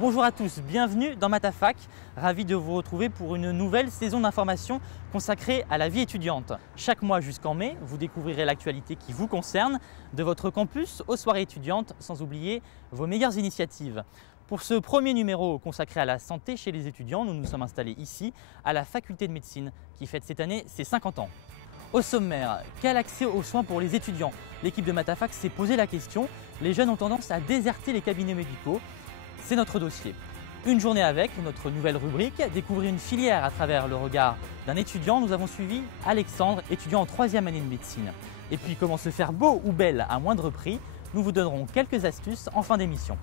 Bonjour à tous, bienvenue dans Matafac. Ravi de vous retrouver pour une nouvelle saison d'information consacrée à la vie étudiante. Chaque mois jusqu'en mai, vous découvrirez l'actualité qui vous concerne, de votre campus aux soirées étudiantes, sans oublier vos meilleures initiatives. Pour ce premier numéro consacré à la santé chez les étudiants, nous nous sommes installés ici, à la faculté de médecine, qui fête cette année ses 50 ans. Au sommaire, quel accès aux soins pour les étudiants? L'équipe de Matafac s'est posé la question. Les jeunes ont tendance à déserter les cabinets médicaux. C'est notre dossier. Une journée avec, notre nouvelle rubrique, découvrir une filière à travers le regard d'un étudiant. Nous avons suivi Alexandre, étudiant en 3e année de médecine. Et puis comment se faire beau ou belle à moindre prix, nous vous donnerons quelques astuces en fin d'émission.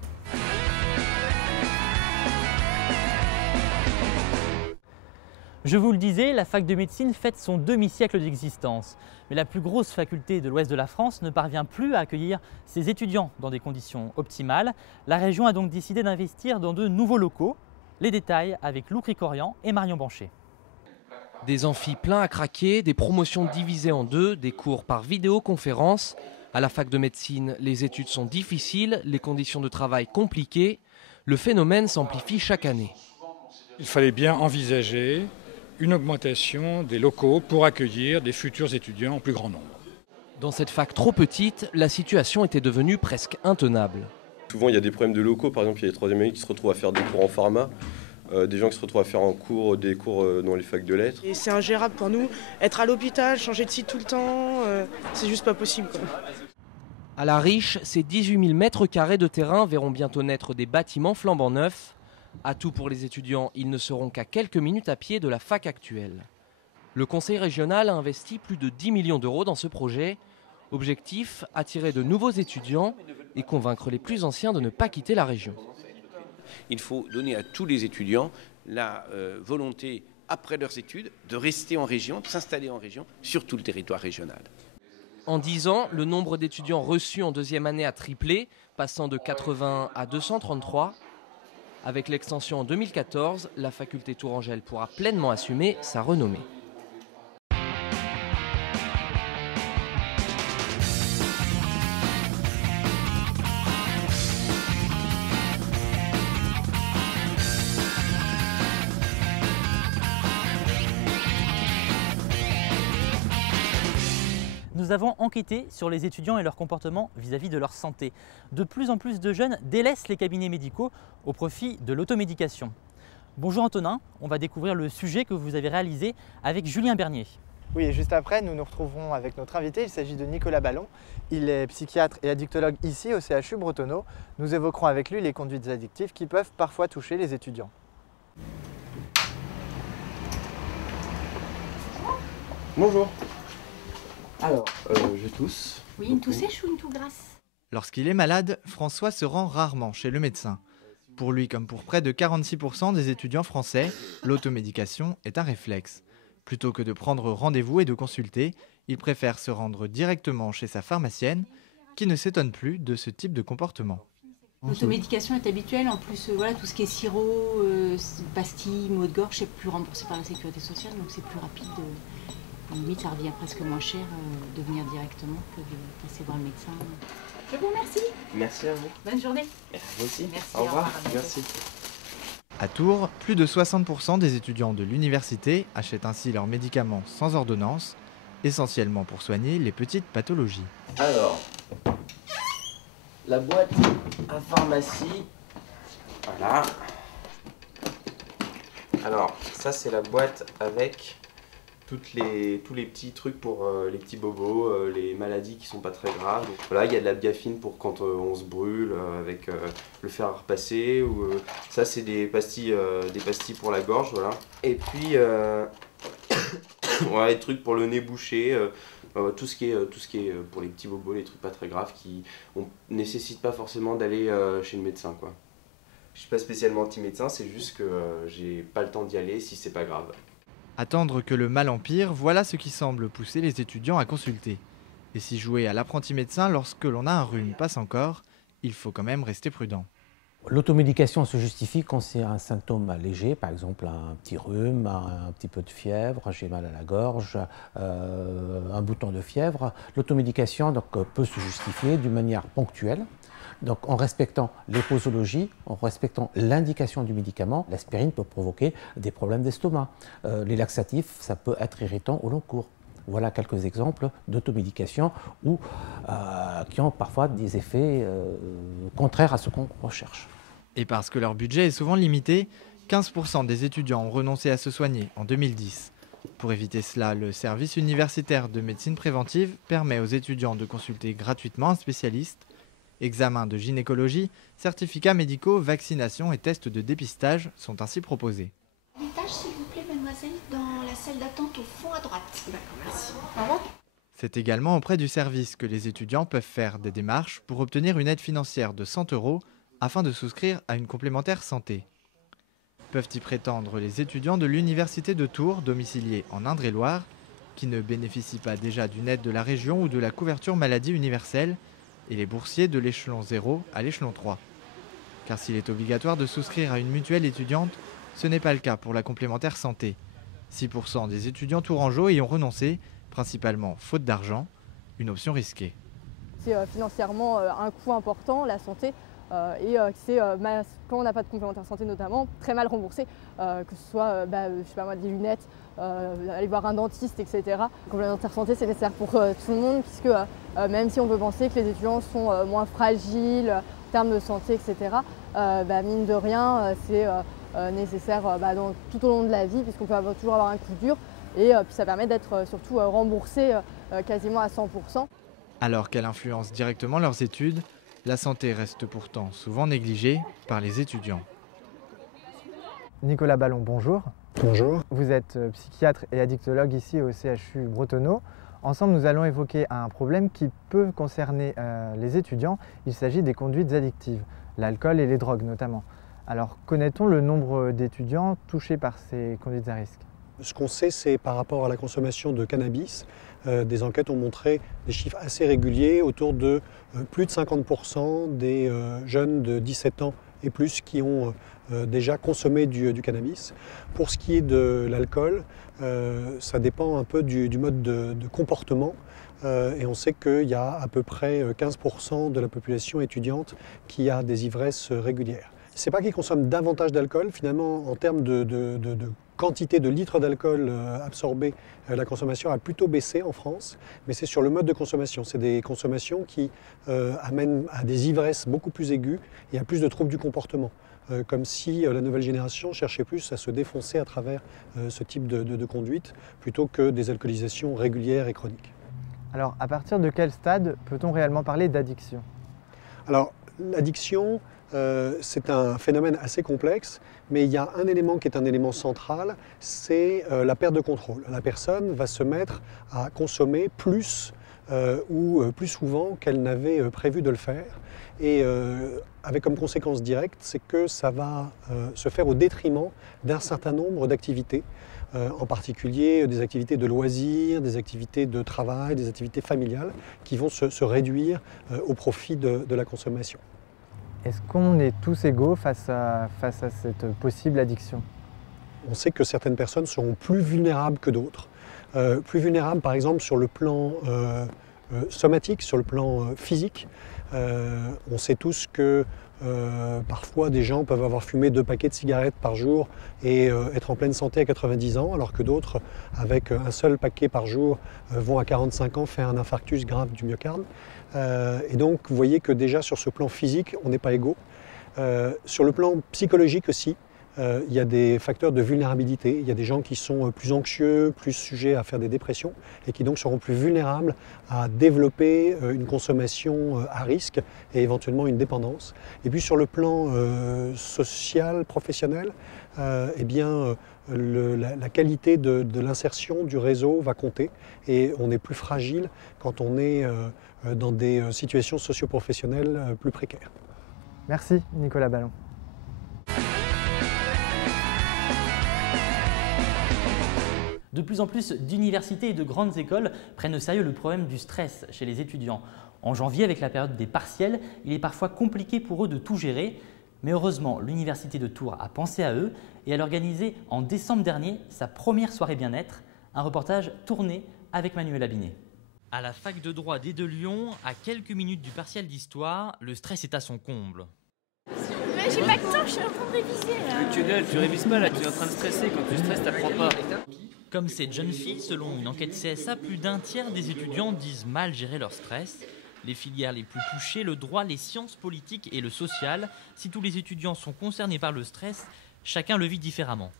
Je vous le disais, la fac de médecine fête son demi-siècle d'existence. Mais la plus grosse faculté de l'ouest de la France ne parvient plus à accueillir ses étudiants dans des conditions optimales. La région a donc décidé d'investir dans de nouveaux locaux. Les détails avec Lou Cricorian et Marion Banchet. Des amphis pleins à craquer, des promotions divisées en deux, des cours par vidéoconférence. À la fac de médecine, les études sont difficiles, les conditions de travail compliquées. Le phénomène s'amplifie chaque année. Il fallait bien envisager une augmentation des locaux pour accueillir des futurs étudiants en plus grand nombre. Dans cette fac trop petite, la situation était devenue presque intenable. Souvent il y a des problèmes de locaux, par exemple il y a les 3e années qui se retrouvent à faire des cours en pharma, des gens qui se retrouvent à faire des cours dans les facs de lettres. Et c'est ingérable pour nous, être à l'hôpital, changer de site tout le temps, c'est juste pas possible, quoi. À La Riche, ces 18 000 mètres carrés de terrain verront bientôt naître des bâtiments flambant neufs. Atout pour les étudiants, ils ne seront qu'à quelques minutes à pied de la fac actuelle. Le conseil régional a investi plus de 10 millions d'euros dans ce projet. Objectif, attirer de nouveaux étudiants et convaincre les plus anciens de ne pas quitter la région. Il faut donner à tous les étudiants la volonté, après leurs études, de rester en région, de s'installer en région, sur tout le territoire régional. En 10 ans, le nombre d'étudiants reçus en 2e année a triplé, passant de 80 à 233. Avec l'extension en 2014, la faculté Tourangelle pourra pleinement assumer sa renommée. Nous avons enquêté sur les étudiants et leur comportement vis-à-vis de leur santé. De plus en plus de jeunes délaissent les cabinets médicaux au profit de l'automédication. Bonjour Antonin, on va découvrir le sujet que vous avez réalisé avec Julien Bernier. Oui, et juste après, nous nous retrouverons avec notre invité. Il s'agit de Nicolas Ballon. Il est psychiatre et addictologue ici au CHU Bretonneau. Nous évoquerons avec lui les conduites addictives qui peuvent parfois toucher les étudiants. Bonjour. Alors, je tousse. Oui, une toux sèche ou une toux grasse? Lorsqu'il est malade, François se rend rarement chez le médecin. Pour lui, comme pour près de 46% des étudiants français, l'automédication est un réflexe. Plutôt que de prendre rendez-vous et de consulter, il préfère se rendre directement chez sa pharmacienne, qui ne s'étonne plus de ce type de comportement. L'automédication est habituelle, en plus voilà, tout ce qui est sirop, pastilles, maux de gorge, c'est plus remboursé par la sécurité sociale, donc c'est plus rapide. Limite, ça revient presque moins cher de venir directement que de passer voir le médecin. Je vous remercie. Merci à vous. Bonne journée. Et à vous aussi. Merci. Au revoir. Merci. À Tours, plus de 60% des étudiants de l'université achètent ainsi leurs médicaments sans ordonnance, essentiellement pour soigner les petites pathologies. Alors, la boîte à pharmacie, voilà. Alors, ça c'est la boîte avec tous les petits trucs pour les petits bobos, les maladies qui sont pas très graves. Donc, voilà, il y a de la biafine pour quand on se brûle avec le fer à repasser. Ou, ça c'est des pastilles pour la gorge, voilà. Et puis voilà, des trucs pour le nez bouché, tout ce qui est pour les petits bobos, les trucs pas très graves qui nécessitent pas forcément d'aller chez le médecin, quoi. Je suis pas spécialement anti-médecin, c'est juste que j'ai pas le temps d'y aller si c'est pas grave. Attendre que le mal empire, voilà ce qui semble pousser les étudiants à consulter. Et si jouer à l'apprenti médecin lorsque l'on a un rhume passe encore, il faut quand même rester prudent. L'automédication se justifie quand c'est un symptôme léger, par exemple un petit rhume, un petit peu de fièvre, j'ai mal à la gorge, un bouton de fièvre. L'automédication peut se justifier d'une manière ponctuelle. Donc en respectant les posologies, en respectant l'indication du médicament, l'aspirine peut provoquer des problèmes d'estomac. Les laxatifs, ça peut être irritant au long cours. Voilà quelques exemples d'automédication qui ont parfois des effets contraires à ce qu'on recherche. Et parce que leur budget est souvent limité, 15% des étudiants ont renoncé à se soigner en 2010. Pour éviter cela, le service universitaire de médecine préventive permet aux étudiants de consulter gratuitement un spécialiste. Examens de gynécologie, certificats médicaux, vaccinations et tests de dépistage sont ainsi proposés. L'étage, s'il vous plaît, mademoiselle, dans la salle d'attente au fond à droite. D'accord, merci. Au revoir. C'est également auprès du service que les étudiants peuvent faire des démarches pour obtenir une aide financière de 100 € afin de souscrire à une complémentaire santé. Peuvent y prétendre les étudiants de l'Université de Tours, domiciliés en Indre-et-Loire, qui ne bénéficient pas déjà d'une aide de la région ou de la couverture maladie universelle, et les boursiers de l'échelon 0 à l'échelon 3. Car s'il est obligatoire de souscrire à une mutuelle étudiante, ce n'est pas le cas pour la complémentaire santé. 6% des étudiants tourangeaux y ont renoncé, principalement faute d'argent, une option risquée. C'est financièrement un coût important, la santé, et c'est, quand on n'a pas de complémentaire santé notamment, très mal remboursé, que ce soit je sais pas moi, des lunettes, aller voir un dentiste, etc. La complémentaire santé, c'est nécessaire pour tout le monde, puisque même si on peut penser que les étudiants sont moins fragiles en termes de santé, etc., mine de rien, c'est nécessaire tout au long de la vie, puisqu'on peut toujours avoir un coup dur, et puis ça permet d'être surtout remboursé quasiment à 100%. Alors qu'elle influence directement leurs études, la santé reste pourtant souvent négligée par les étudiants. Nicolas Ballon, bonjour. Bonjour. Vous êtes psychiatre et addictologue ici au CHU Bretonneau. Ensemble, nous allons évoquer un problème qui peut concerner les étudiants. Il s'agit des conduites addictives, l'alcool et les drogues notamment. Alors, connaît-on le nombre d'étudiants touchés par ces conduites à risque? Ce qu'on sait, c'est par rapport à la consommation de cannabis, des enquêtes ont montré des chiffres assez réguliers, autour de plus de 50% des jeunes de 17 ans et plus qui ont déjà consommé du cannabis. Pour ce qui est de l'alcool, ça dépend un peu du mode de comportement. Et on sait qu'il y a à peu près 15% de la population étudiante qui a des ivresses régulières. Ce n'est pas qu'ils consomment davantage d'alcool, finalement en termes de quantité de litres d'alcool absorbés, la consommation a plutôt baissé en France, mais c'est sur le mode de consommation. C'est des consommations qui amènent à des ivresses beaucoup plus aiguës et à plus de troubles du comportement. Comme si la nouvelle génération cherchait plus à se défoncer à travers ce type de conduite, plutôt que des alcoolisations régulières et chroniques. Alors, à partir de quel stade peut-on réellement parler d'addiction? Alors, l'addiction, c'est un phénomène assez complexe, mais il y a un élément qui est un élément central, c'est la perte de contrôle. La personne va se mettre à consommer plus ou plus souvent qu'elle n'avait prévu de le faire. Et avec comme conséquence directe, c'est que ça va se faire au détriment d'un certain nombre d'activités, en particulier des activités de loisirs, des activités de travail, des activités familiales, qui vont se réduire au profit de la consommation. Est-ce qu'on est tous égaux face à cette possible addiction? On sait que certaines personnes seront plus vulnérables que d'autres. Plus vulnérables par exemple sur le plan somatique, sur le plan physique. On sait tous que parfois des gens peuvent avoir fumé 2 paquets de cigarettes par jour et être en pleine santé à 90 ans, alors que d'autres, avec un seul paquet par jour, vont à 45 ans faire un infarctus grave du myocarde. Et donc vous voyez que déjà sur ce plan physique, on n'est pas égaux. Sur le plan psychologique aussi, il y a des facteurs de vulnérabilité. Il y a des gens qui sont plus anxieux, plus sujets à faire des dépressions et qui donc seront plus vulnérables à développer une consommation à risque et éventuellement une dépendance. Et puis sur le plan social, professionnel, eh bien, la qualité de l'insertion du réseau va compter et on est plus fragile quand on est dans des situations socio-professionnelles plus précaires. Merci Nicolas Ballon. De plus en plus d'universités et de grandes écoles prennent au sérieux le problème du stress chez les étudiants. En janvier, avec la période des partiels, il est parfois compliqué pour eux de tout gérer. Mais heureusement, l'Université de Tours a pensé à eux et elle a organisé en décembre dernier sa première soirée bien-être, un reportage tourné avec Manuel Abinet. À la fac de droit des Deux Lyon, à quelques minutes du partiel d'histoire, le stress est à son comble. Mais j'ai pas le temps, je suis en train de réviser là. Tu révises pas là, tu es en train de stresser. Quand tu stresses, t'apprends pas. Comme cette jeune fille, selon une enquête CSA, plus d'un tiers des étudiants disent mal gérer leur stress. Les filières les plus touchées, le droit, les sciences politiques et le social. Si tous les étudiants sont concernés par le stress, chacun le vit différemment.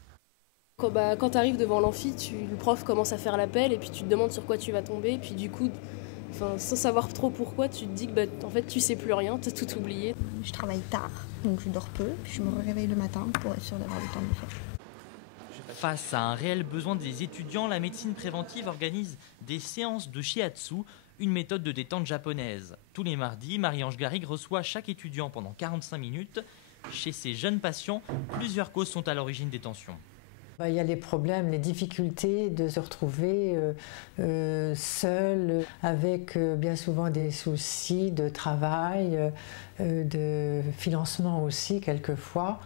Quand tu arrives devant l'amphi, le prof commence à faire l'appel et puis tu te demandes sur quoi tu vas tomber. Et puis du coup, sans savoir trop pourquoi, tu te dis que en fait tu sais plus rien, tu as tout oublié. Je travaille tard, donc je dors peu. Puis je me réveille le matin pour être sûre d'avoir le temps de le faire. Face à un réel besoin des étudiants, la médecine préventive organise des séances de shiatsu, une méthode de détente japonaise. Tous les mardis, Marie-Ange Garrigue reçoit chaque étudiant pendant 45 minutes. Chez ces jeunes patients, plusieurs causes sont à l'origine des tensions. Il y a les problèmes, les difficultés de se retrouver seul, avec bien souvent des soucis de travail, de financement aussi quelquefois,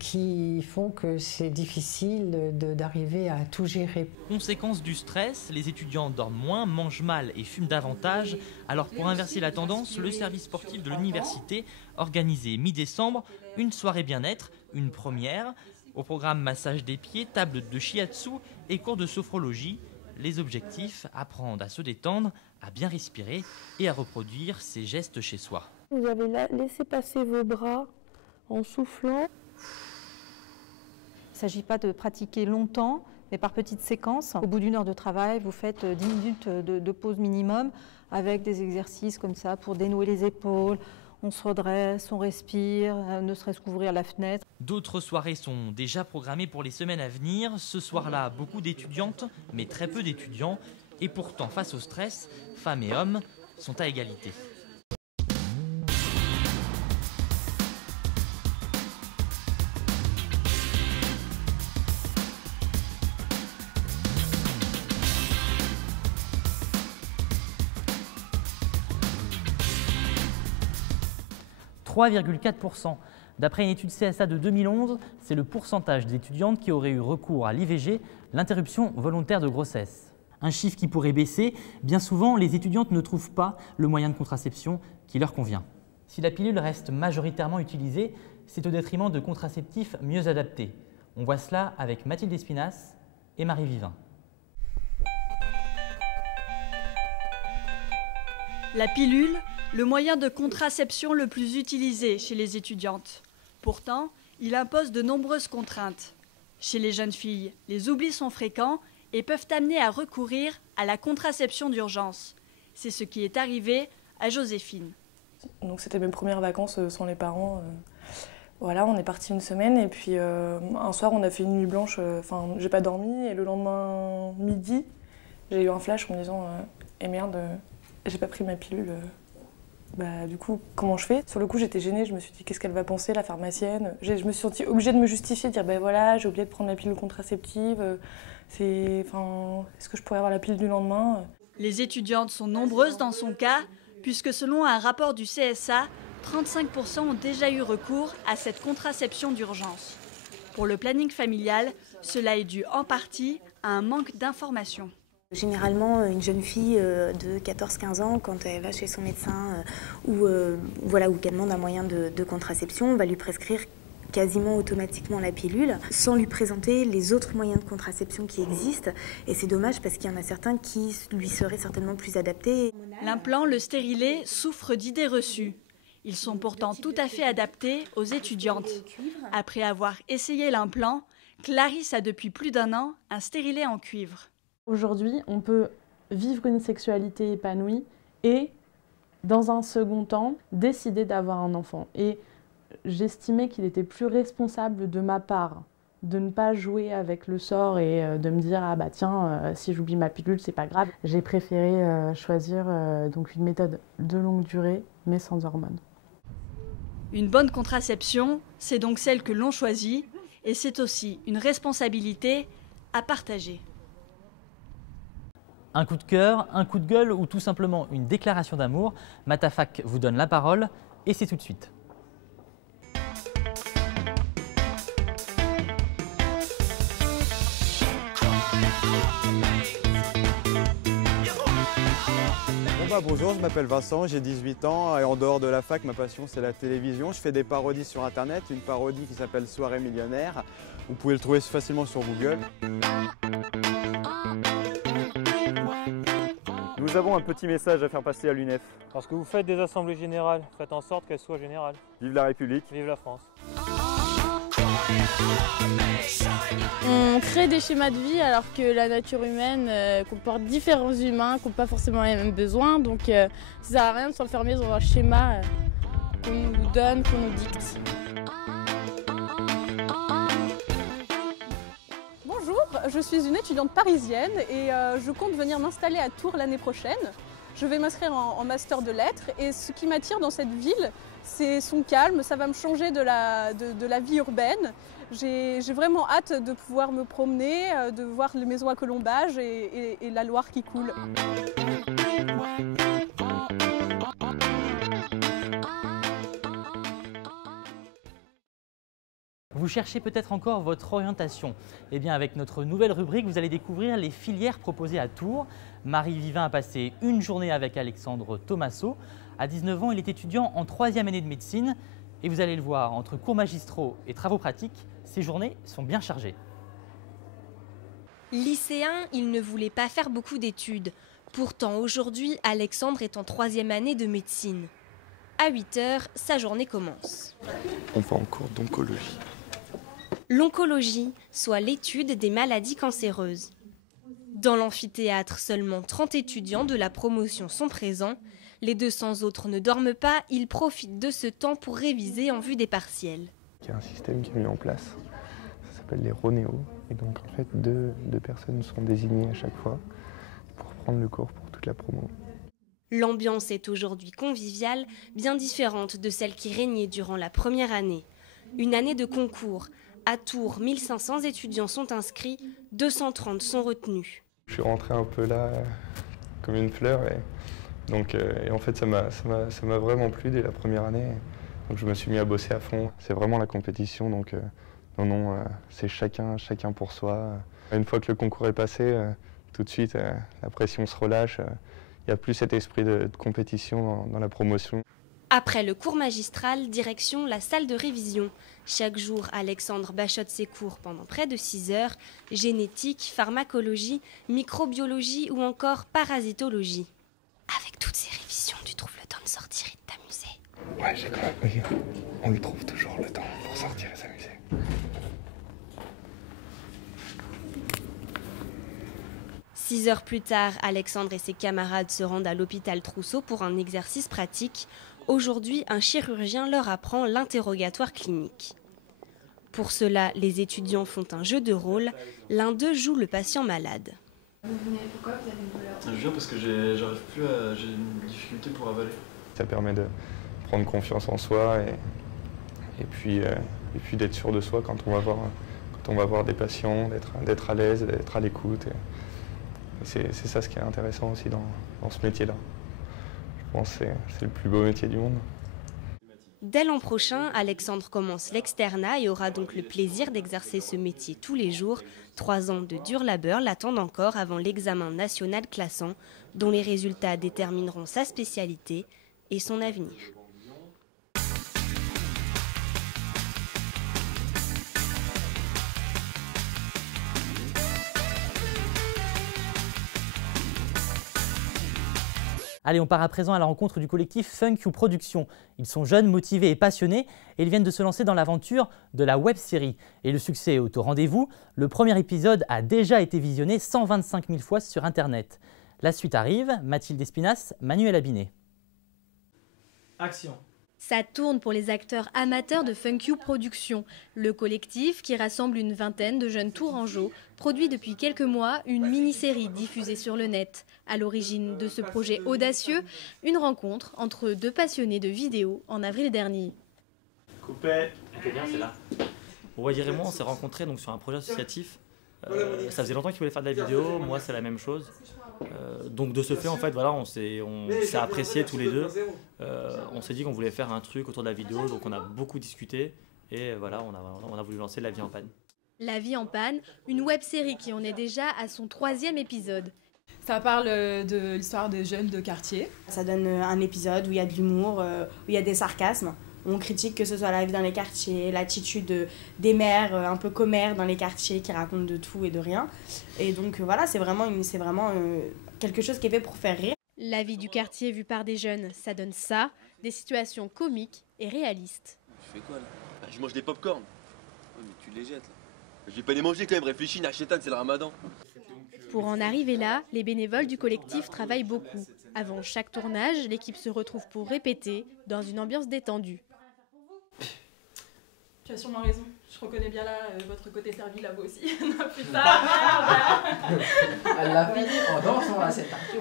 qui font que c'est difficile d'arriver à tout gérer. Conséquence du stress, les étudiants dorment moins, mangent mal et fument davantage. Alors pour inverser la tendance, le service sportif de l'université organisait mi-décembre une soirée bien-être, une première. Au programme massage des pieds, table de shiatsu et cours de sophrologie. Les objectifs, apprendre à se détendre, à bien respirer et à reproduire ses gestes chez soi. Vous avez laissé passer vos bras en soufflant. Il ne s'agit pas de pratiquer longtemps, mais par petites séquences. Au bout d'une heure de travail, vous faites 10 minutes de pause minimum avec des exercices comme ça pour dénouer les épaules. On se redresse, on respire, ne serait-ce qu'ouvrir la fenêtre. D'autres soirées sont déjà programmées pour les semaines à venir. Ce soir-là, beaucoup d'étudiantes, mais très peu d'étudiants. Et pourtant, face au stress, femmes et hommes sont à égalité. « 3,4%. D'après une étude CSA de 2011, c'est le pourcentage d'étudiantes qui auraient eu recours à l'IVG, l'interruption volontaire de grossesse. Un chiffre qui pourrait baisser. Bien souvent, les étudiantes ne trouvent pas le moyen de contraception qui leur convient. Si la pilule reste majoritairement utilisée, c'est au détriment de contraceptifs mieux adaptés. On voit cela avec Mathilde Espinasse et Marie Vivin. La pilule, le moyen de contraception le plus utilisé chez les étudiantes. Pourtant, il impose de nombreuses contraintes. Chez les jeunes filles, les oublis sont fréquents et peuvent amener à recourir à la contraception d'urgence. C'est ce qui est arrivé à Joséphine. Donc c'était mes premières vacances sans les parents. Voilà, on est parti une semaine et puis un soir on a fait une nuit blanche. J'ai pas dormi et le lendemain midi, j'ai eu un flash en me disant eh merde, j'ai pas pris ma pilule. Du coup, comment je fais? Sur le coup, j'étais gênée, je me suis dit qu'est-ce qu'elle va penser, la pharmacienne? Je me suis sentie obligée de me justifier, de dire voilà, j'ai oublié de prendre la pilule contraceptive, est-ce que je pourrais avoir la pilule du lendemain? Les étudiantes sont nombreuses dans son cas, puisque selon un rapport du CSA, 35% ont déjà eu recours à cette contraception d'urgence. Pour le planning familial, cela est dû en partie à un manque d'informations. Généralement, une jeune fille de 14-15 ans, quand elle va chez son médecin ou qu'elle demande un moyen de contraception, on va lui prescrire quasiment automatiquement la pilule, sans lui présenter les autres moyens de contraception qui existent. Et c'est dommage parce qu'il y en a certains qui lui seraient certainement plus adaptés. L'implant, le stérilet, souffre d'idées reçues. Ils sont pourtant tout à fait adaptés aux étudiantes. Après avoir essayé l'implant, Clarisse a depuis plus d'1 an un stérilet en cuivre. Aujourd'hui, on peut vivre une sexualité épanouie et, dans un second temps, décider d'avoir un enfant. Et j'estimais qu'il était plus responsable de ma part de ne pas jouer avec le sort et de me dire si j'oublie ma pilule, c'est pas grave. J'ai préféré choisir donc une méthode de longue durée, mais sans hormones. Une bonne contraception, c'est donc celle que l'on choisit, et c'est aussi une responsabilité à partager. Un coup de cœur, un coup de gueule ou tout simplement une déclaration d'amour, Matafac vous donne la parole et c'est tout de suite. Bonjour, je m'appelle Vincent, j'ai 18 ans et en dehors de la fac, ma passion c'est la télévision. Je fais des parodies sur internet, une parodie qui s'appelle Soirée millionnaire. Vous pouvez le trouver facilement sur Google. Nous avons un petit message à faire passer à l'UNEF. Lorsque vous faites des assemblées générales, faites en sorte qu'elles soient générales. Vive la République. Vive la France. On crée des schémas de vie alors que la nature humaine comporte différents humains qui n'ont pas forcément les mêmes besoins. Donc ça sert à rien de s'enfermer dans un schéma qu'on nous donne, qu'on nous dicte. Bonjour, je suis une étudiante parisienne et je compte venir m'installer à Tours l'année prochaine. Je vais m'inscrire en master de lettres et ce qui m'attire dans cette ville, c'est son calme, ça va me changer de la vie urbaine. J'ai vraiment hâte de pouvoir me promener, de voir les maisons à colombage et la Loire qui coule. Vous cherchez peut-être encore votre orientation. Eh bien, avec notre nouvelle rubrique, vous allez découvrir les filières proposées à Tours. Marie Vivin a passé une journée avec Alexandre Thomasso. À 19 ans, il est étudiant en 3e année de médecine. Et vous allez le voir, entre cours magistraux et travaux pratiques, ces journées sont bien chargées. Lycéen, il ne voulait pas faire beaucoup d'études. Pourtant, aujourd'hui, Alexandre est en 3e année de médecine. À 8 h, sa journée commence. On va en cours d'oncologie. L'oncologie, soit l'étude des maladies cancéreuses. Dans l'amphithéâtre, seulement 30 étudiants de la promotion sont présents. Les 200 autres ne dorment pas, ils profitent de ce temps pour réviser en vue des partiels. Il y a un système qui est mis en place, ça s'appelle les Ronéos. Et donc en fait, deux personnes sont désignées à chaque fois pour prendre le cours pour toute la promo. L'ambiance est aujourd'hui conviviale, bien différente de celle qui régnait durant la première année. Une année de concours. À Tours, 1500 étudiants sont inscrits, 230 sont retenus. Je suis rentré un peu là comme une fleur et en fait ça m'a vraiment plu dès la première année. Donc je me suis mis à bosser à fond. C'est vraiment la compétition, donc c'est chacun pour soi. Une fois que le concours est passé, tout de suite la pression se relâche. Il n'y a plus cet esprit de compétition dans la promotion. Après le cours magistral, direction la salle de révision. Chaque jour, Alexandre bachote ses cours pendant près de 6 heures. Génétique, pharmacologie, microbiologie ou encore parasitologie. Avec toutes ces révisions, tu trouves le temps de sortir et de t'amuser? Ouais, j'ai quand même... Oui, on y trouve toujours le temps pour sortir et s'amuser. Six heures plus tard, Alexandre et ses camarades se rendent à l'hôpital Trousseau pour un exercice pratique. Aujourd'hui, un chirurgien leur apprend l'interrogatoire clinique. Pour cela, les étudiants font un jeu de rôle. L'un d'eux joue le patient malade. Vous venez pourquoi vous avez une douleur? Je viens parce que j'ai une difficulté pour avaler. Ça permet de prendre confiance en soi et puis d'être sûr de soi quand on va voir des patients, d'être à l'aise, d'être à l'écoute. C'est ça ce qui est intéressant aussi dans ce métier-là. Je pense que c'est le plus beau métier du monde. Dès l'an prochain, Alexandre commence l'externat et aura donc le plaisir d'exercer ce métier tous les jours. 3 ans de dur labeur l'attendent encore avant l'examen national classant, dont les résultats détermineront sa spécialité et son avenir. Allez, on part à présent à la rencontre du collectif Funk You Productions. Ils sont jeunes, motivés et passionnés et ils viennent de se lancer dans l'aventure de la web-série. Et le succès est au rendez-vous. Le premier épisode a déjà été visionné 125 000 fois sur Internet. La suite arrive, Mathilde Espinas, Manuel Abinet. Action. Ça tourne pour les acteurs amateurs de Funk You Productions. Le collectif, qui rassemble une vingtaine de jeunes tourangeaux, produit depuis quelques mois une mini-série diffusée sur le net. À l'origine de ce projet audacieux, une rencontre entre 2 passionnés de vidéo en avril dernier. Coupé. Ok, bien, c'est là. Bon, Wadir et moi, on s'est rencontrés donc, sur un projet associatif. Ça faisait longtemps qu'ils voulaient faire de la vidéo, moi c'est la même chose. Donc de ce fait, en fait, voilà, on s'est appréciés tous les deux. On s'est dit qu'on voulait faire un truc autour de la vidéo, donc on a beaucoup discuté et voilà, on a voulu lancer La Vie en panne. La Vie en panne, une web-série qui en est déjà à son 3e épisode. Ça parle de l'histoire des jeunes de quartier. Ça donne un épisode où il y a de l'humour, où il y a des sarcasmes. On critique que ce soit la vie dans les quartiers, l'attitude des mères un peu commères dans les quartiers qui racontent de tout et de rien. Et donc voilà, c'est vraiment quelque chose qui est fait pour faire rire. La vie du quartier vue par des jeunes, ça donne ça, des situations comiques et réalistes. Tu fais quoi là? Je mange des pop-corn. Ouais, mais tu les jettes là. Je vais pas les manger quand même, réfléchis, Nachétan, c'est le ramadan. Pour en arriver là, les bénévoles du collectif travaillent beaucoup. Avant chaque tournage, l'équipe se retrouve pour répéter dans une ambiance détendue. Tu as sûrement raison. Je reconnais bien là votre côté servi là vous aussi. Non, putain, merde. Elle l'a fini en dansant à cette partie.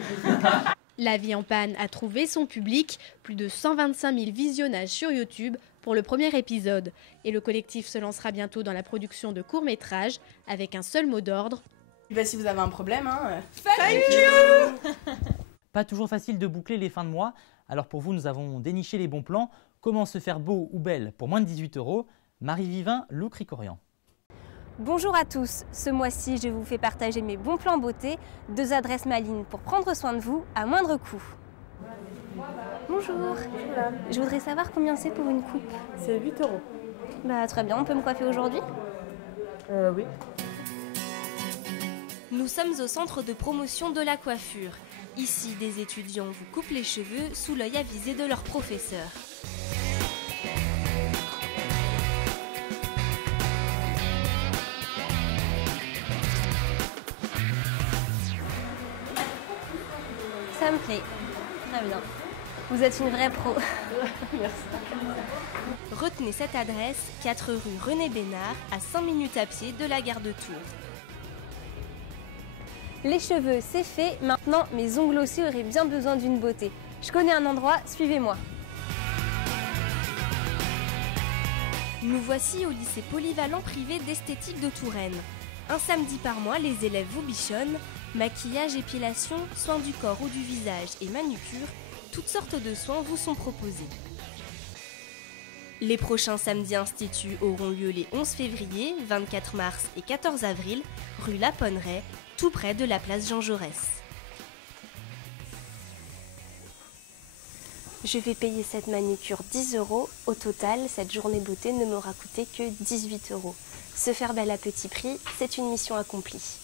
La vie en panne a trouvé son public, plus de 125 000 visionnages sur YouTube pour le premier épisode. Et le collectif se lancera bientôt dans la production de courts-métrages avec un seul mot d'ordre. Si vous avez un problème, thank you. Pas toujours facile de boucler les fins de mois, alors pour vous nous avons déniché les bons plans. Comment se faire beau ou belle pour moins de 18 €. Marie Vivin, Look Ricorian. Bonjour à tous, ce mois-ci je vous fais partager mes bons plans beauté, 2 adresses malines pour prendre soin de vous à moindre coût. Bonjour, je voudrais savoir combien c'est pour une coupe. C'est 8 €. Bah très bien, on peut me coiffer aujourd'hui? Oui. Nous sommes au centre de promotion de la coiffure. Ici, des étudiants vous coupent les cheveux sous l'œil avisé de leur professeur. Ça me plaît. Très bien. Vous êtes une vraie pro. Merci. Retenez cette adresse, 4 rue René Bénard, à 5 minutes à pied de la gare de Tours. Les cheveux, c'est fait. Maintenant, mes ongles aussi auraient bien besoin d'une beauté. Je connais un endroit, suivez-moi. Nous voici au lycée polyvalent privé d'esthétique de Touraine. Un samedi par mois, les élèves vous bichonnent. Maquillage, épilation, soins du corps ou du visage et manucure, toutes sortes de soins vous sont proposés. Les prochains samedis instituts auront lieu les 11 février, 24 mars et 14 avril, rue La Ponneraie, tout près de la place Jean Jaurès. Je vais payer cette manucure 10 €. Au total, cette journée beauté ne m'aura coûté que 18 €. Se faire belle à petit prix, c'est une mission accomplie.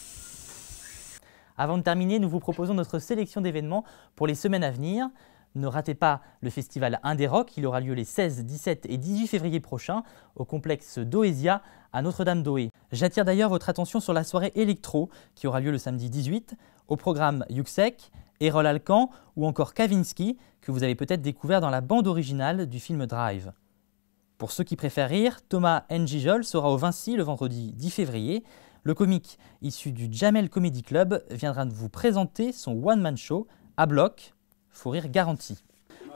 Avant de terminer, nous vous proposons notre sélection d'événements pour les semaines à venir. Ne ratez pas le festival Indé Rock, il aura lieu les 16, 17 et 18 février prochains au complexe Doésia à Notre-Dame-d'Oé. J'attire d'ailleurs votre attention sur la soirée électro qui aura lieu le samedi 18, au programme Yuxek, Erol Alkan ou encore Kavinsky, que vous avez peut-être découvert dans la bande originale du film Drive. Pour ceux qui préfèrent rire, Thomas Njijol sera au Vinci le vendredi 10 février. Le comique issu du Jamel Comedy Club viendra vous présenter son one-man show à bloc, faut rire garanti.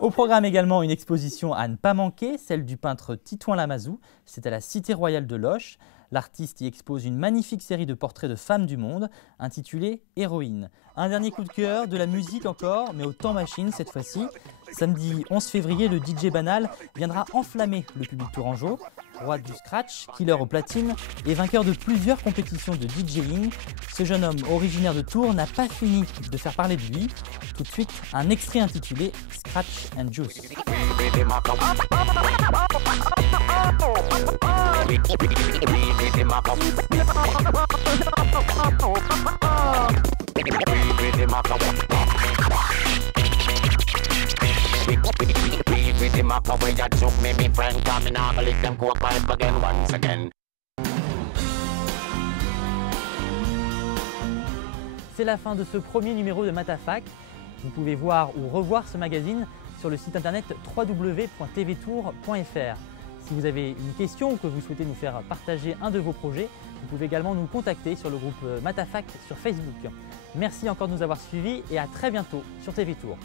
Au programme également une exposition à ne pas manquer, celle du peintre Titouan Lamazou, c'est à la Cité Royale de Loches. L'artiste y expose une magnifique série de portraits de femmes du monde, intitulée Héroïne. Un dernier coup de cœur, de la musique encore, mais au temps machine cette fois-ci. Samedi 11 février, le DJ Banal viendra enflammer le public tourangeau. Roi du scratch, killer au platine et vainqueur de plusieurs compétitions de DJing, ce jeune homme originaire de Tours n'a pas fini de faire parler de lui. Tout de suite, un extrait intitulé Scratch and Juice. C'est la fin de ce premier numéro de Matafac. Vous pouvez voir ou revoir ce magazine sur le site internet www.tvtour.fr. Si vous avez une question ou que vous souhaitez nous faire partager un de vos projets, vous pouvez également nous contacter sur le groupe Matafac sur Facebook. Merci encore de nous avoir suivis et à très bientôt sur TV Tour.